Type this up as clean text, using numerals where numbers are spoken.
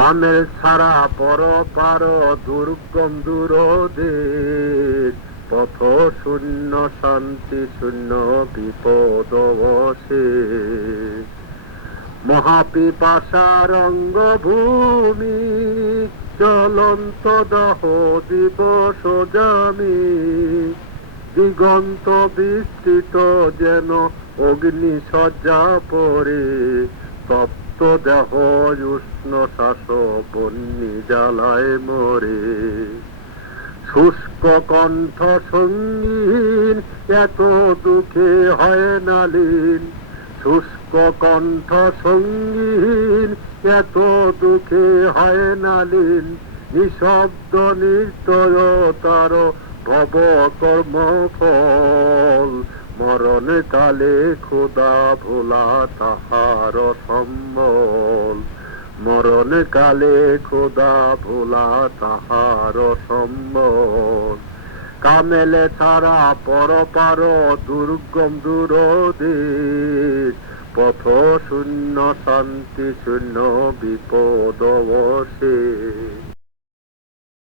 কামেল ছাড়া পর পার দুর্গম দূরদেশ, পথ শূন্য শান্তি শূন্য বিপদ অশেষ। মহাপিপাসা রঙ্গভূমি, চলন্ত দাহ দিবস জামি, দিগন্ত বিস্তৃত যেন অগ্নি সজ্জা পরে, তপ্ত দেহ উষ্ণ শ্বাস বন্যি জ্বালায় মরে। শুষ্ক কণ্ঠ সঙ্গীন, এত দুঃখে হয় না লীন, শুষ্ক কণ্ঠ সঙ্গীন, এত দুঃখে হয় না লীন, নিঃশব্দ নির্দয়তার ভব কর্ম ফল, মরণ কালে খোদা ভোলা তাহার সম্বল, মরণ কালে খোদা ভোলা তাহার সম্বল। কামেলে ছাড়া পর পার দুর্গম দূরদেশ, পথ শূন্য শান্তি শূন্য বিপদ অশেষ।